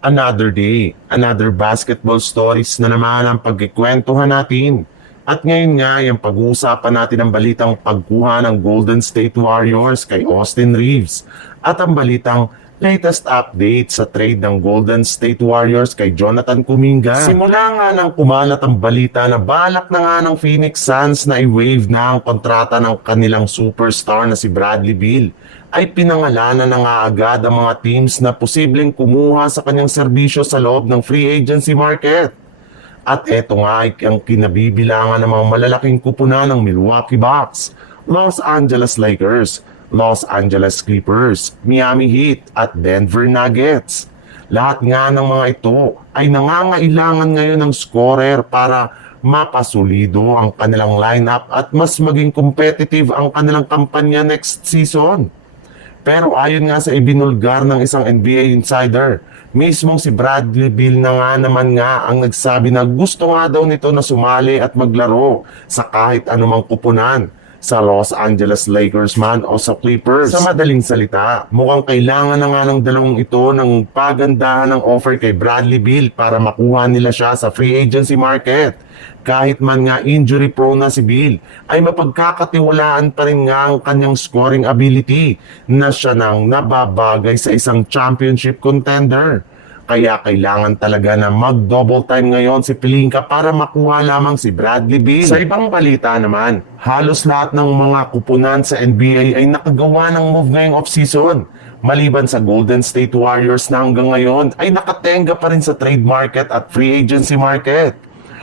Another day, another basketball stories na naman ang pagkikwentuhan natin. At ngayon nga, yung pag-uusapan natin ang balitang pagkuha ng Golden State Warriors kay Austin Reeves at ang balitang latest update sa trade ng Golden State Warriors kay Jonathan Kuminga. Simula nga nang kumalat ang balita na balak na nga ng Phoenix Suns na i-waive na ang kontrata ng kanilang superstar na si Bradley Beal, ay pinangalanan na nga agad ang mga teams na posibleng kumuha sa kanyang serbisyo sa loob ng free agency market. At eto nga ay ang kinabibilangan ng mga malalaking kupunan ng Milwaukee Bucks, Los Angeles Lakers, Los Angeles Clippers, Miami Heat at Denver Nuggets. Lahat nga ng mga ito ay nangangailangan ngayon ng scorer para mapasulido ang kanilang lineup at mas maging competitive ang kanilang kampanya next season. Pero ayon nga sa ibinulgar ng isang NBA insider, mismong si Bradley Beal na nga naman nga ang nagsabi na gusto nga daw nito na sumali at maglaro sa kahit anumang kupunan, sa Los Angeles Lakers man o sa Clippers. Sa madaling salita, mukhang kailangan na nga ng dalawang ito ng pagandahan ng offer kay Bradley Beal para makuha nila siya sa free agency market. Kahit man nga injury prone na si Beal, ay mapagkakatiwalaan pa rin nga ang kanyang scoring ability na siya nang nababagay sa isang championship contender. Kaya kailangan talaga na mag-double time ngayon si Pelinka para makuha lamang si Bradley Beal. Sa ibang balita naman, halos lahat ng mga kupunan sa NBA ay nakagawa ng move ngayong off-season. Maliban sa Golden State Warriors na hanggang ngayon ay nakatenga pa rin sa trade market at free agency market.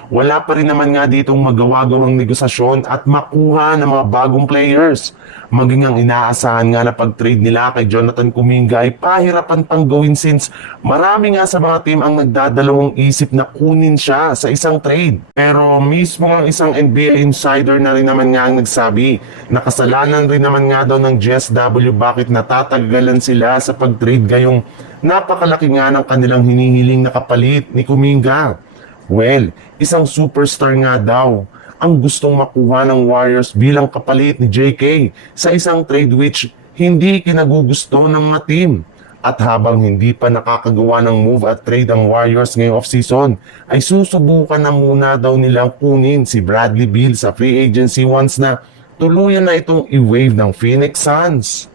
Wala pa rin naman nga ditong magawa-gawang negosasyon at makuha ng mga bagong players. Maging ang inaasahan nga na pag-trade nila kay Jonathan Kuminga ay pahirapan pang gawin since marami nga sa mga team ang nagdadalawang isip na kunin siya sa isang trade. Pero mismo ang isang NBA insider na rin naman nga ang nagsabi na kasalanan rin naman nga daw ng GSW bakit natatagalan sila sa pag-trade gayong napakalaki nga ng kanilang hinihiling na kapalit ni Kuminga. Well, isang superstar nga daw ang gustong makuha ng Warriors bilang kapalit ni JK sa isang trade which hindi kinagugusto ng mga team. At habang hindi pa nakakagawa ng move at trade ang Warriors ngayong offseason, ay susubukan na muna daw nilang kunin si Bradley Beal sa free agency once na tuluyan na itong i-waive ng Phoenix Suns.